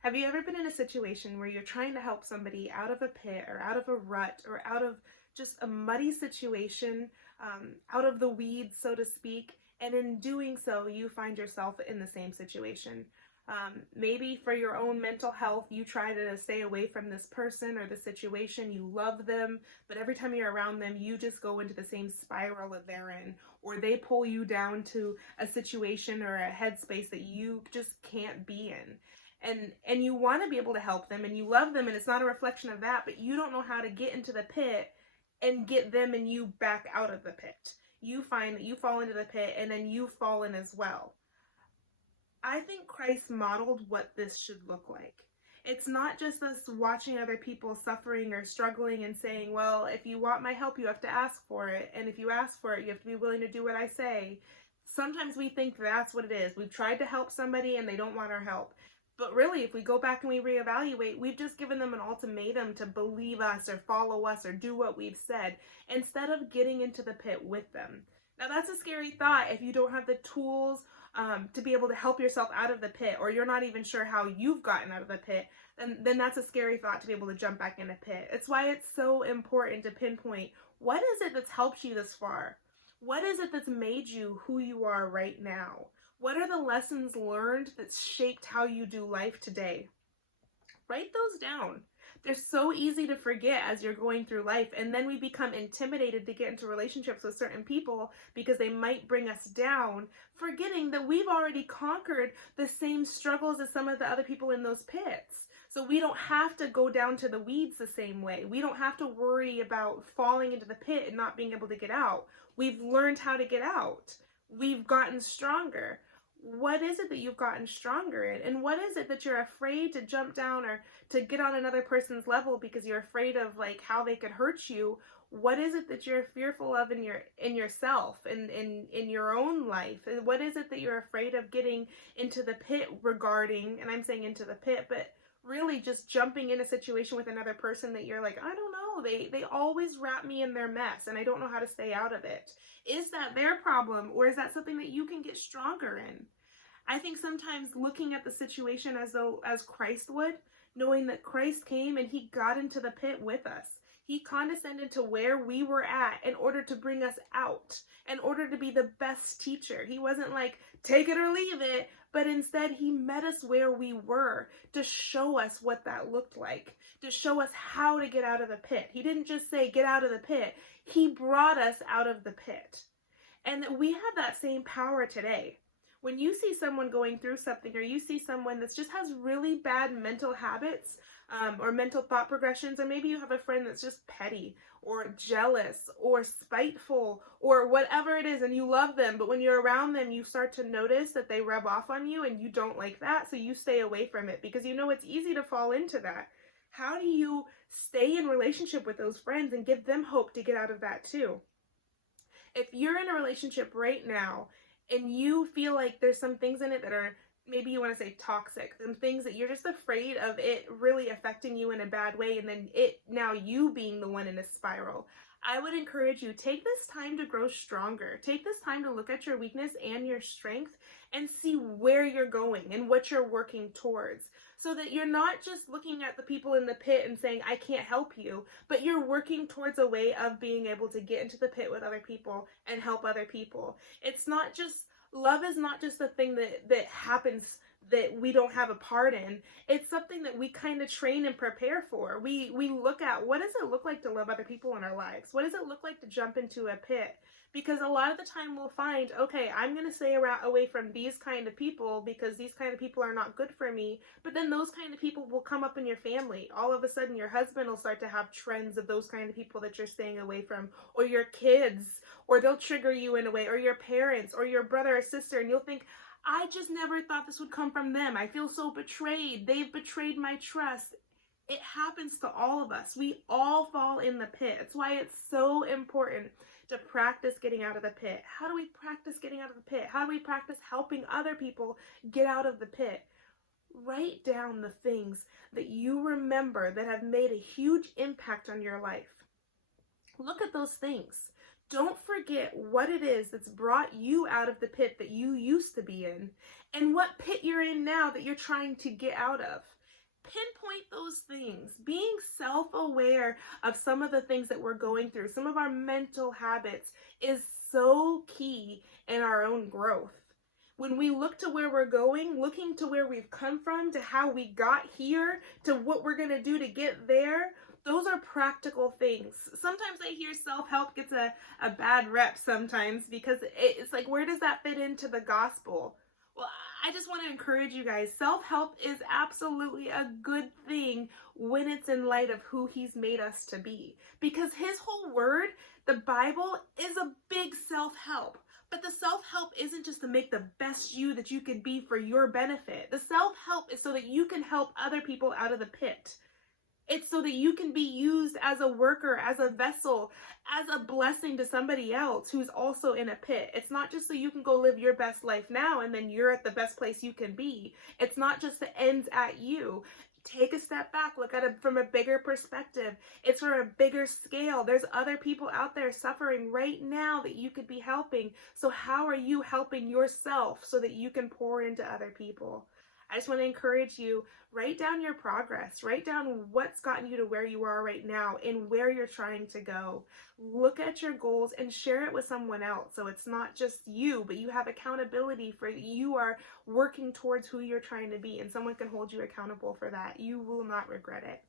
Have you ever been in a situation where you're trying to help somebody out of a pit or out of a rut or out of just a muddy situation, out of the weeds, so to speak, and in doing so, you find yourself in the same situation? Maybe for your own mental health, you try to stay away from this person or the situation. You love them, but every time you're around them, you just go into the same spiral that they're in, or they pull you down to a situation or a headspace that you just can't be in. And you want to be able to help them and you love them, and it's not a reflection of that, but you don't know how to get into the pit and get them and you back out of the pit. You find that you fall into the pit and then you fall in as well. I think Christ modeled what this should look like. It's not just us watching other people suffering or struggling and saying, well, if you want my help, you have to ask for it. And if you ask for it, you have to be willing to do what I say. Sometimes we think that's what it is. We've tried to help somebody and they don't want our help. But really, if we go back and we reevaluate, we've just given them an ultimatum to believe us or follow us or do what we've said instead of getting into the pit with them. Now, that's a scary thought if you don't have the tools to be able to help yourself out of the pit, or you're not even sure how you've gotten out of the pit. Then that's a scary thought to be able to jump back in the pit. It's why it's so important to pinpoint, what is it that's helped you this far? What is it that's made you who you are right now? What are the lessons learned that shaped how you do life today? Write those down. They're so easy to forget as you're going through life, and then we become intimidated to get into relationships with certain people because they might bring us down, forgetting that we've already conquered the same struggles as some of the other people in those pits. So we don't have to go down to the weeds the same way. We don't have to worry about falling into the pit and not being able to get out. We've learned how to get out. We've gotten stronger. What is it that you've gotten stronger in? And what is it that you're afraid to jump down or to get on another person's level because you're afraid of like how they could hurt you? What is it that you're fearful of in yourself and in your own life? What is it that you're afraid of getting into the pit regarding? And I'm saying into the pit, but really just jumping in a situation with another person that you're like, I don't know, they always wrap me in their mess and I don't know how to stay out of it. Is that their problem, or is that something that you can get stronger in? I think sometimes looking at the situation as Christ would, knowing that Christ came and he got into the pit with us. He condescended to where we were at in order to bring us out, in order to be the best teacher. He wasn't like, take it or leave it, but instead he met us where we were to show us what that looked like, to show us how to get out of the pit. He didn't just say, get out of the pit. He brought us out of the pit. And we have that same power today. When you see someone going through something, or you see someone that just has really bad mental habits or mental thought progressions, or maybe you have a friend that's just petty or jealous or spiteful or whatever it is, and you love them, but when you're around them, you start to notice that they rub off on you and you don't like that, so you stay away from it because you know it's easy to fall into that. How do you stay in relationship with those friends and give them hope to get out of that too? If you're in a relationship right now and you feel like there's some things in it that are, maybe you want to say toxic, some things that you're just afraid of it really affecting you in a bad way, and then now you being the one in a spiral, I would encourage you, take this time to grow stronger. Take this time to look at your weakness and your strength and see where you're going and what you're working towards, so that you're not just looking at the people in the pit and saying, I can't help you, but you're working towards a way of being able to get into the pit with other people and help other people. It's not just, love is not just a thing that happens that we don't have a part in. It's something that we kind of train and prepare for. We look at, what does it look like to love other people in our lives? What does it look like to jump into a pit? Because a lot of the time we'll find, okay, I'm going to stay away from these kind of people because these kind of people are not good for me. But then those kind of people will come up in your family. All of a sudden your husband will start to have trends of those kind of people that you're staying away from, or your kids, or they'll trigger you in a way, or your parents, or your brother or sister, and you'll think, I just never thought this would come from them. I feel so betrayed. They've betrayed my trust. It happens to all of us. We all fall in the pit. It's why it's so important to practice getting out of the pit. How do we practice getting out of the pit? How do we practice helping other people get out of the pit? Write down the things that you remember that have made a huge impact on your life. Look at those things. Don't forget what it is that's brought you out of the pit that you used to be in, and what pit you're in now that you're trying to get out of. pinpoint those things. Being self-aware of some of the things that we're going through, some of our mental habits, is so key in our own growth. When we look to where we're going, looking to where we've come from, to how we got here, to what we're going to do to get there, those are practical things. Sometimes I hear self-help gets a bad rep sometimes because it's like, where does that fit into the gospel? Well, I just want to encourage you guys. Self-help is absolutely a good thing when it's in light of who he's made us to be. Because his whole word, the Bible, is a big self-help. But the self-help isn't just to make the best you that you can be for your benefit. The self-help is so that you can help other people out of the pit. It's so that you can be used as a worker, as a vessel, as a blessing to somebody else who's also in a pit. It's not just so you can go live your best life now and then you're at the best place you can be. It's not just the ends at you. Take a step back, look at it from a bigger perspective. It's from a bigger scale. There's other people out there suffering right now that you could be helping. So how are you helping yourself so that you can pour into other people? I just want to encourage you, write down your progress, write down what's gotten you to where you are right now and where you're trying to go. Look at your goals and share it with someone else. So it's not just you, but you have accountability for you are working towards who you're trying to be, and someone can hold you accountable for that. You will not regret it.